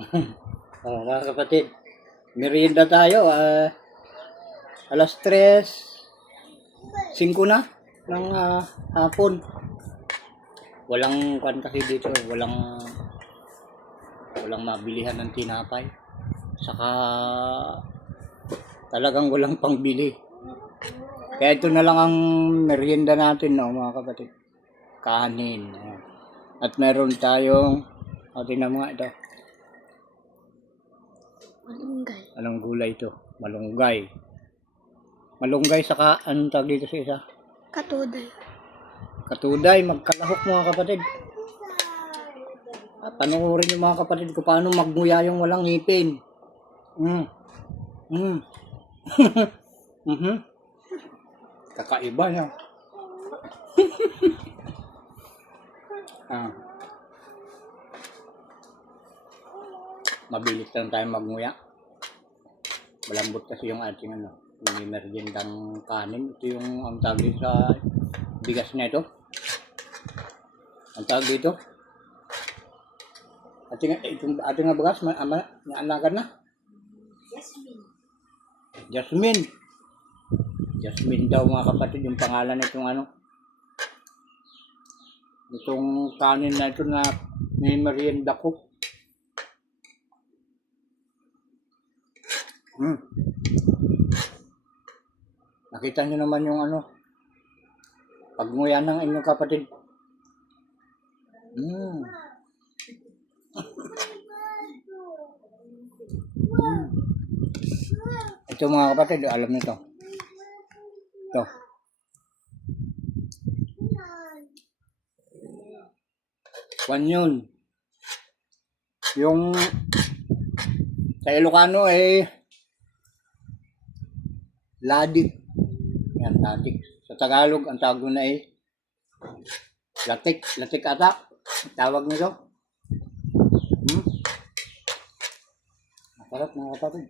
Mga kapatid, merienda tayo. Alas 3:05 na ng hapon. Walang kwan kasi dito, walang mabilihan ng tinapay. Saka talagang walang pangbili. Kaya ito na lang ang merienda natin, no, mga kapatid. Kanin. At meron tayong, tingnan mo nga ito. Malunggay. Anong gulay ito? Malunggay. Malunggay saka anong tawag dito sa isa? Katuday. Katuday, magkalahok mga kapatid. Panoorin yung mga kapatid ko paano magmuya yung walang ngipin. Kakaiba niya. Mabilis lang tayo magmuya. Malambot kasi yung ating may meriendang kanin. Ito yung ang tawag dito sa bigas na ito. Ang tawag dito. Ating na bigas, naanagan na. Jasmine. Jasmine daw mga kapatid yung pangalan nitong itong kanin na ito na may merienda ko. Nakita nyo naman yung pagnguya ng inyong kapatid. Ito mga kapatid, alam nito. Ito. Kwan yun. Yung sa Ilocano ladik. Yan, ladik. Sa Tagalog, ang tawag na latik. Latik ata. Tawag nito. Masarap mga kapatid.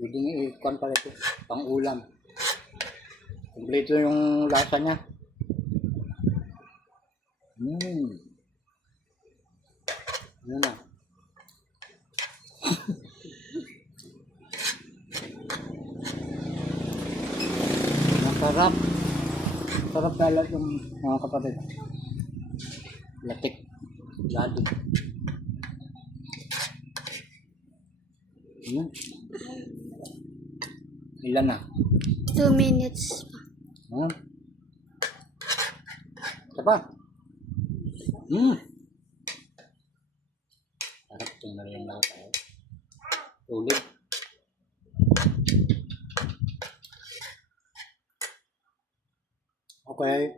Pwede nga i-kwan pala ito. Pang ulam. Kompleto yung lasa niya. Ano na? Masarap. Sarap talaga yung mga kapatid. Latik. Ladik. Ilan na? 2 minutes pa. Isa pa. Sarap itong merienda tayo. Tulid. Okay.